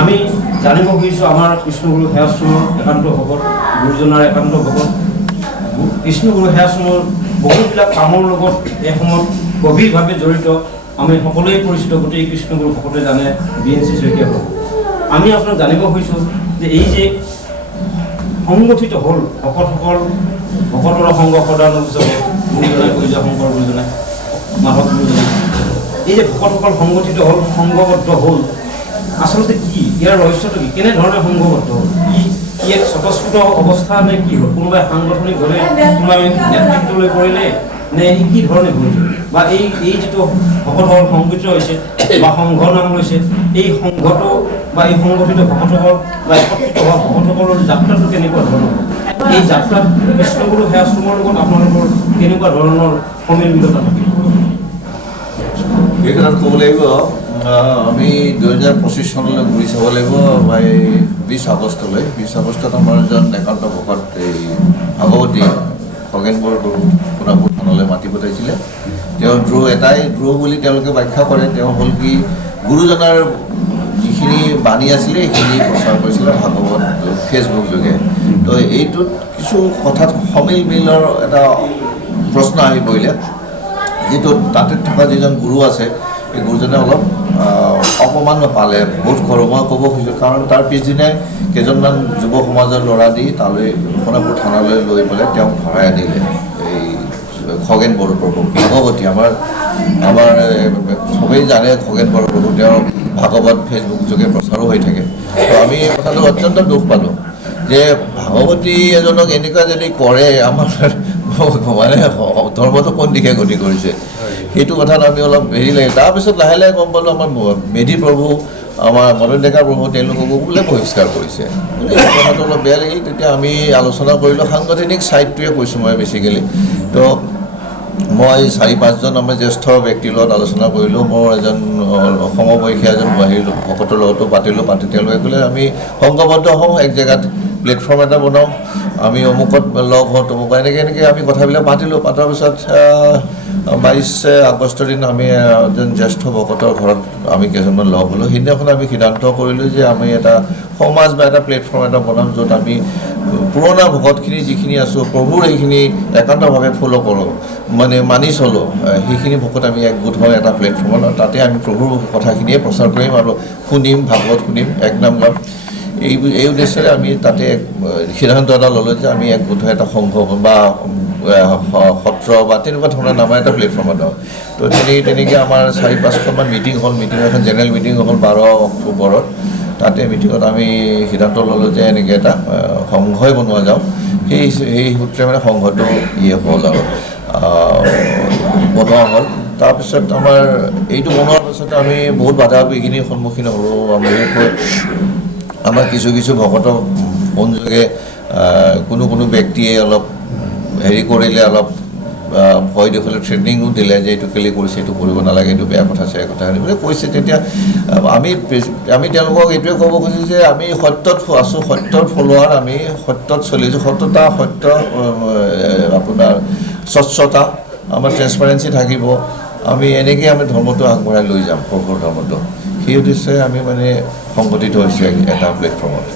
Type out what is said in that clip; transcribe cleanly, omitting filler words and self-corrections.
আমি জানিব খুজিছোঁ আমাৰ কৃষ্ণগুৰু সেৱাশ্ৰমৰ একান্ত ভকত গুৰুজনাৰ একান্ত ভকত কৃষ্ণগুৰু সেৱাশ্ৰমৰ বহুবিলাক কামৰ লগত এই সময়ত গভীৰভাৱে জড়িত আমি সকলোৱে পৰিচিত গোটেই কৃষ্ণগুৰু ভকতে জানে BNC শইকীয়া প্ৰভু। আমি আপোনাক জানিব খুজিছোঁ যে এই যে সংগঠিত হ'ল ভকতসকল ভকতৰ সংঘ সদানন্দ গুৰুজনাই কৈজা শংকৰ গুৰুজনাই মাধৱ গুৰুজনাই এই যে ভকতসকল সংগঠিত হ'ল সংঘবদ্ধ হ'ল আচলতে কি ইয়াৰ ৰহস্যটো কি কেনেধৰণে সংঘবদ্ধ হ'ল ই এক স্বতঃস্ফূৰ্ত অৱস্থা নে কি হ'ল কোনোবাই সাংগঠনিকভাৱে কোনোবাই নেতৃত্বলৈ কৰিলে নে কি ধৰণে হ'ল বা এই যিটো ভকতসকল সংগঠিত হৈছে বা সংঘ নাম লৈছে এই সংঘটো বা এই সংগঠিত ভকতসকল বা একত্ৰিত হোৱা ভকতসকলৰ যাত্ৰাটো কেনেকুৱা ধৰণৰ এই যাত্ৰাত কৃষ্ণগুৰু সেৱাশ্ৰমৰ লগত আপোনালোকৰ কেনেকুৱা ধৰণৰ সমিলমিলতা থাকিব এই কথাত ক'ব লাগিব আমি 2025 চনলৈ ঘূৰি চাব লাগিব প্ৰায় 20 আগষ্টলৈ 20 আগষ্টত আমাৰ এজন একান্ত ভকত এই ভাগৱতী খগেন বৰদলৈ সোণাপুৰ থানলৈ মাতি পঠাইছিলে তেওঁ এটাই বুলি তেওঁলোকে ব্যাখ্যা কৰে তেওঁ হ'ল কি গুৰুজনাৰ যিখিনি বাণী আছিলে সেইখিনি প্ৰচাৰ কৰিছিলে ভাগৱত ফেচবুক যোগে তো এইটোত কিছু কথাত সমিলমিলৰ এটা প্ৰশ্ন আহি পৰিলে যিটো তাতে থকা যিজন গুৰু আছে এই গুৰুজনে অলপ অপমান পালে বোধ কৰোঁ মই ক'ব খুজিছোঁ কাৰণ তাৰ পিছদিনাই কেইজনমান যুৱ সমাজৰ ল'ৰা দি তালৈ সোণাপুৰ থানালৈ লৈ পেলাই তেওঁক ধৰাই আনিলে এই খগেন বৰপ্ৰভু ভাগৱতী আমাৰ চবেই জানে খগেন বৰপ্ৰভু তেওঁৰ ভাগৱত ফেচবুক যোগে প্ৰচাৰো হৈ থাকে তো আমি কথাটো অত্যন্ত দুখ পালোঁ যে ভাগৱতী এজনক এনেকুৱা যদি কৰে আমাৰ মানে ধৰ্মটো কোন দিশে গতি কৰিছে সেইটো কথাত আমি অলপ হেৰি লাগে তাৰপিছত লাহে লাহে গম পালোঁ আমাৰ মেধি প্ৰভু আমাৰ মদন ডেকা প্ৰভু তেওঁলোককো বোলে বহিষ্কাৰ কৰিছে কথাটো অলপ বেয়া লাগিল তেতিয়া আমি আলোচনা কৰিলোঁ সাংগঠনিক ছাইডটোৱে কৈছোঁ মই বেছিকেলি তো মই 4-5জন আমাৰ জ্যেষ্ঠ ব্যক্তিৰ লগত আলোচনা কৰিলোঁ মোৰ এজন সমবয়সী এজন ভকতৰ লগতো পাতি তেওঁলোকে ক'লে আমি সংঘবদ্ধ হওঁ এক জেগাত প্লেটফৰ্ম এটা বনাওঁ আমি অমুকত লগ হওঁ তমুক এনেকৈ আমি কথাবিলাক পতাৰ পিছত 22 আগষ্টৰ দিন আমি এজন জ্যেষ্ঠ ভকতৰ ঘৰত আমি কেইজনমান লগ হ'লোঁ সেইদিনাখন আমি সিদ্ধান্ত কৰিলোঁ যে আমি এটা সমাজ বা এটা প্লেটফৰ্ম এটা বনাম য'ত আমি পুৰণা ভকতখিনি যিখিনি আছোঁ প্ৰভুৰ এইখিনি একান্তভাৱে ফ'ল' কৰোঁ মানে মানি চলোঁ সেইখিনি ভকত আমি একগোট হওঁ এটা প্লেটফৰ্মত তাতে আমি প্ৰভুৰ কথাখিনিয়ে প্ৰচাৰ কৰিম আৰু শুনিম ভাগৱত শুনিম এক নাম গাম এই উদ্দেশ্যেৰে আমি তাতে সিদ্ধান্ত এটা ল'লোঁ যে আমি একগোট হৈ এটা সংঘ বা সত্ৰ বা তেনেকুৱা ধৰণৰ নামৰ এটা প্লেটফৰ্ম এটা তো তেনেকৈ আমাৰ 4-5খনমান মিটিং হ'ল এখন জেনেৰেল মিটিং হ'ল 12 অক্টোবৰত তাতে মিটিঙত আমি সিদ্ধান্ত ল'লোঁ যে এনেকৈ এটা সংঘই বনোৱা যাওক সেই সূত্ৰে মানে সংঘটো হ'ল আৰু বনোৱা হ'ল তাৰপিছত আমাৰ এইটো বনোৱাৰ পাছতে আমি বহুত বাধা বিঘিনিৰ সন্মুখীন হ'লোঁ আমাৰ কিছু ভকতক ফোন যোগে কোনো ব্যক্তিয়ে অলপ হেৰি কৰিলে অলপ ভয় দেখুৱালে থ্ৰেটনিঙো দিলে যে এইটো কেলৈ কৰিছে এইটো কৰিব নালাগে এইটো বেয়া কথা আছে কথা বুলি কৈছে তেতিয়া আমি তেওঁলোকক এইটোৱে ক'ব খুজিছোঁ যে আমি সত্যত আছোঁ সত্যৰ ফলোৱাৰ আমি সত্যত চলিছোঁ সত্যতা সত্য আপোনাৰ স্বচ্ছতা আমাৰ ট্ৰেন্সপাৰেঞ্চি থাকিব আমি এনেকৈ আমি ধৰ্মটো আগবঢ়াই লৈ যাম প্ৰভুৰ ধৰ্মটো সেই উদ্দেশ্যে আমি মানে সংগঠিত হৈছে এটা প্লেটফৰ্মত